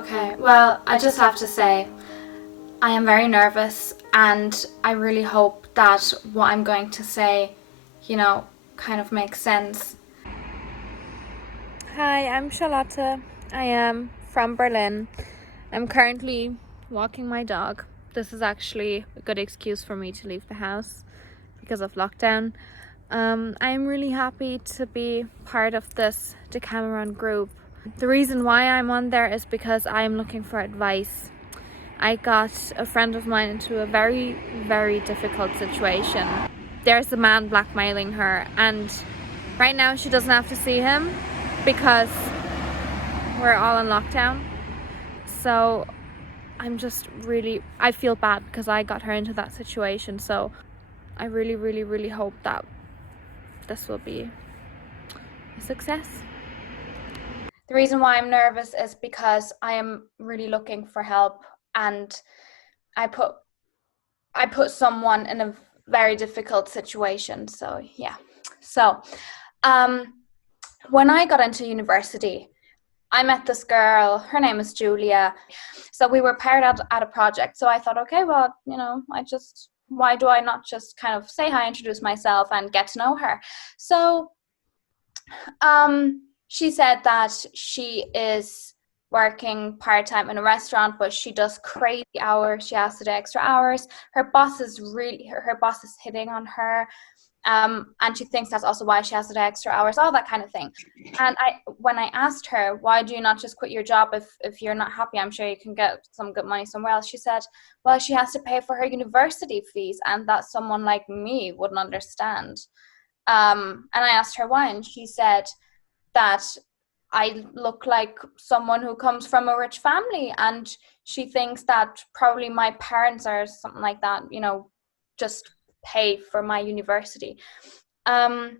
Okay, well, I just have to say, I am very nervous, and I really hope that what I'm going to say, kind of makes sense. Hi, I'm Shalata. I am from Berlin. I'm currently walking my dog. This is actually a good excuse for me to leave the house because of lockdown. I'm really happy to be part of this DeCameraOn group. The reason why I'm on there is because I'm looking for advice. I got a friend of mine into a very, very difficult situation. There's a man blackmailing her, and right now she doesn't have to see him because we're all in lockdown. So I feel bad because I got her into that situation. So I really, really, really hope that this will be a success. The reason why I'm nervous is because I am really looking for help, and I put someone in a very difficult situation. So yeah. So when I got into university, I met this girl. Her name is Julia. So we were paired at a project. So I thought, okay, well, why do I not just kind of say hi, introduce myself, and get to know her? So she said that she is working part-time in a restaurant, but she does crazy hours. She has to do extra hours. Her boss is hitting on her. And she thinks that's also why she has to do extra hours, all that kind of thing. And when I asked her, why do you not just quit your job if you're not happy? I'm sure you can get some good money somewhere else. She said, well, she has to pay for her university fees, and that someone like me wouldn't understand. And I asked her why, and she said that I look like someone who comes from a rich family, and she thinks that probably my parents or something like that, just pay for my university. And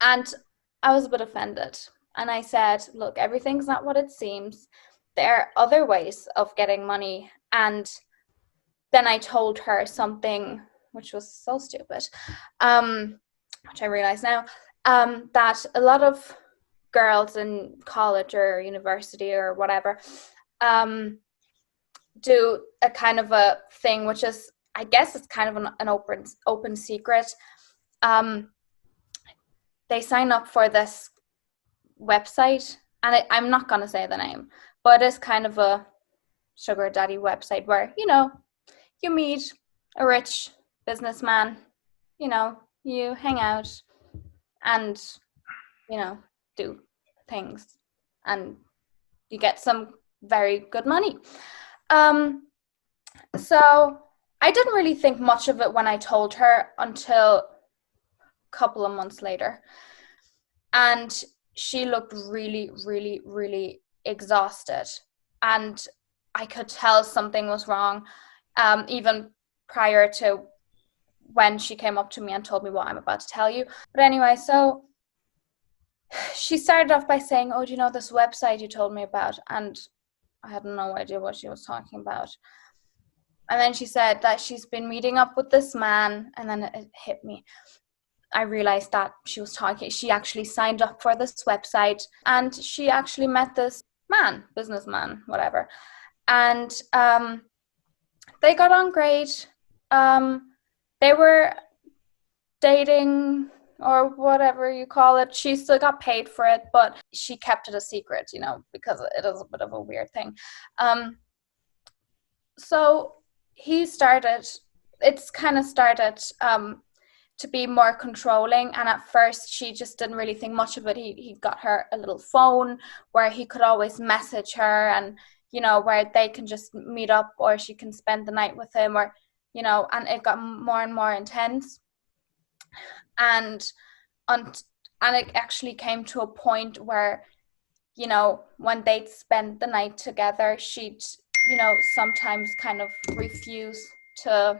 I was a bit offended, and I said, look, everything's not what it seems. There are other ways of getting money. And then I told her something which was so stupid, which I realize now, that a lot of girls in college or university or whatever do a kind of a thing, which is, I guess it's kind of an open secret. They sign up for this website, and I'm not going to say the name, but it's kind of a sugar daddy website where, you meet a rich businessman, you hang out and, do things, and you get some very good money. So I didn't really think much of it when I told her until a couple of months later. And she looked really, really, really exhausted. And I could tell something was wrong, even prior to when she came up to me and told me what I'm about to tell you. But anyway, so she started off by saying, oh, do you know this website you told me about? And I had no idea what she was talking about. And then she said that she's been meeting up with this man, and then it hit me. I realized that she actually signed up for this website, and she actually met this man, businessman, whatever. And they got on great. They were dating or whatever you call it. She still got paid for it, but she kept it a secret, because it is a bit of a weird thing. So it's kind of started to be more controlling, and at first she just didn't really think much of it. He got her a little phone where he could always message her, and where they can just meet up, or she can spend the night with him, or and it got more and more intense. And it actually came to a point where when they'd spend the night together, she'd sometimes kind of refuse to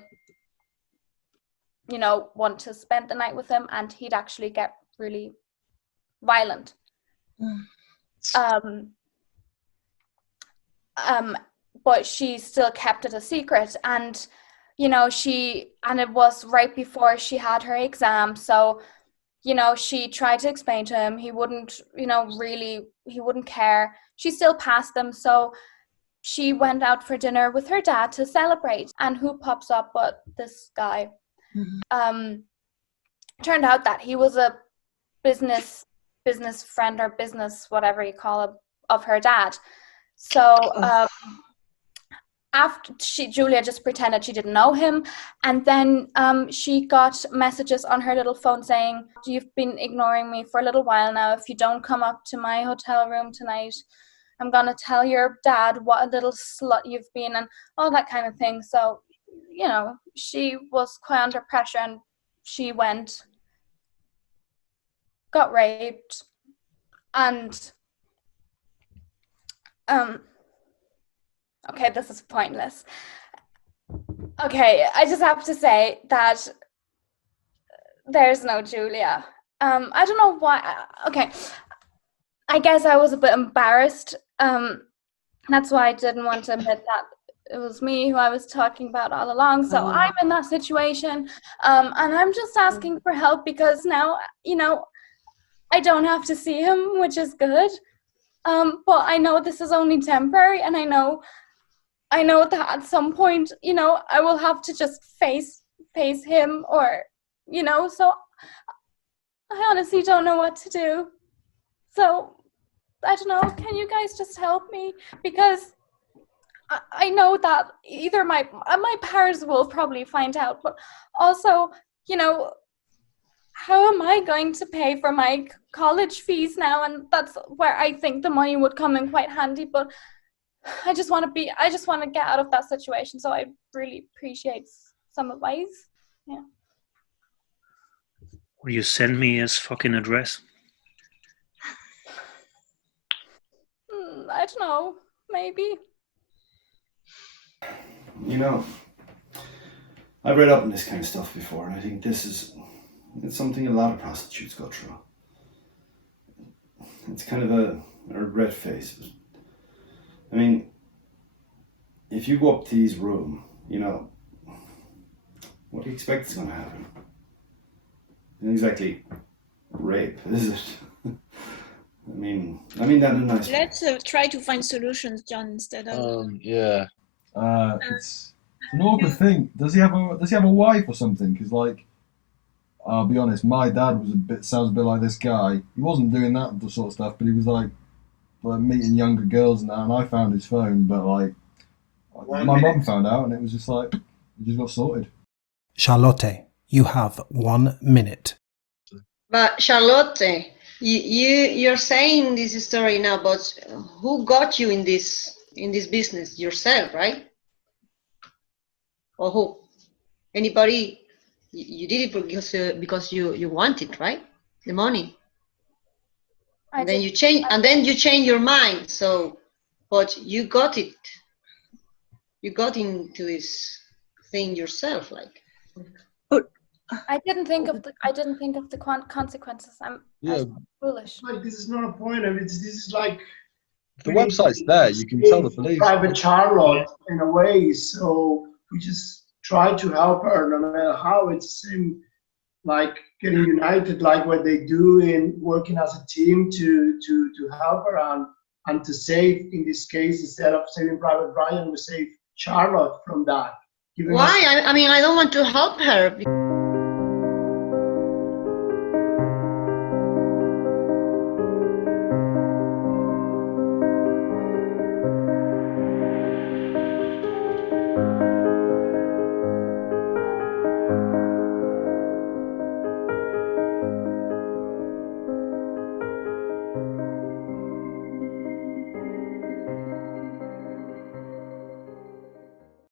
want to spend the night with him, and he'd actually get really violent. But she still kept it a secret, and it was right before she had her exam, so she tried to explain to him. He wouldn't he wouldn't care. She still passed them. So she went out for dinner with her dad to celebrate, and who pops up but this guy. Turned out that he was a business friend or business whatever you call it of her dad. So after Julia just pretended she didn't know him, and then she got messages on her little phone saying, "You've been ignoring me for a little while now. If you don't come up to my hotel room tonight, I'm gonna tell your dad what a little slut you've been," and all that kind of thing. So, you know, she was quite under pressure, and she went, got raped, and okay, this is pointless. Okay, I just have to say that there's no Julia. I don't know why. Okay, I guess I was a bit embarrassed. That's why I didn't want to admit that it was me who I was talking about all along. So I'm in that situation, and I'm just asking for help because now, you know, I don't have to see him, which is good. But I know this is only temporary, and I know that at some point, you know, I will have to just face him, or, you know, so I honestly don't know what to do. So I don't know, can you guys just help me? Because I know that either my parents will probably find out, but also, you know, how am I going to pay for my college fees now? And that's where I think the money would come in quite handy, but I just want to get out of that situation. So I really appreciate some advice. Yeah. Will you send me his fucking address? I don't know, maybe. You know, I've read up on this kind of stuff before, and I think it's something a lot of prostitutes go through. It's kind of a regret phase. I mean, if you go up to his room, you know, what do you expect is going to happen? Not exactly rape, is it? I mean that in a nice way. Let's try to find solutions, John, instead of. Yeah. It's an awkward thing. Does he have a wife or something? Because, like, I'll be honest, my dad sounds a bit like this guy. He wasn't doing that sort of stuff, but he was like meeting younger girls and that. And I found his phone, but like my mum found out, and it was just like he just got sorted. Charlotte, you have 1 minute. But Charlotte, you're saying this story now, but who got you in this business? Yourself, right? Or who? Anybody? You did it because you want it, right? The money. And then you change your mind. So, but you got it. You got into this thing yourself, like. I didn't think of the consequences. I'm foolish. Like, this is not a point of it. This is like The website's there. You can tell the police. Private Charlotte in a way. So we just try to help her, no matter how. It's the same, like getting united, like what they do in working as a team to help her and to save. In this case, instead of saving Private Ryan, we save Charlotte from that. Why? I mean, I don't want to help her.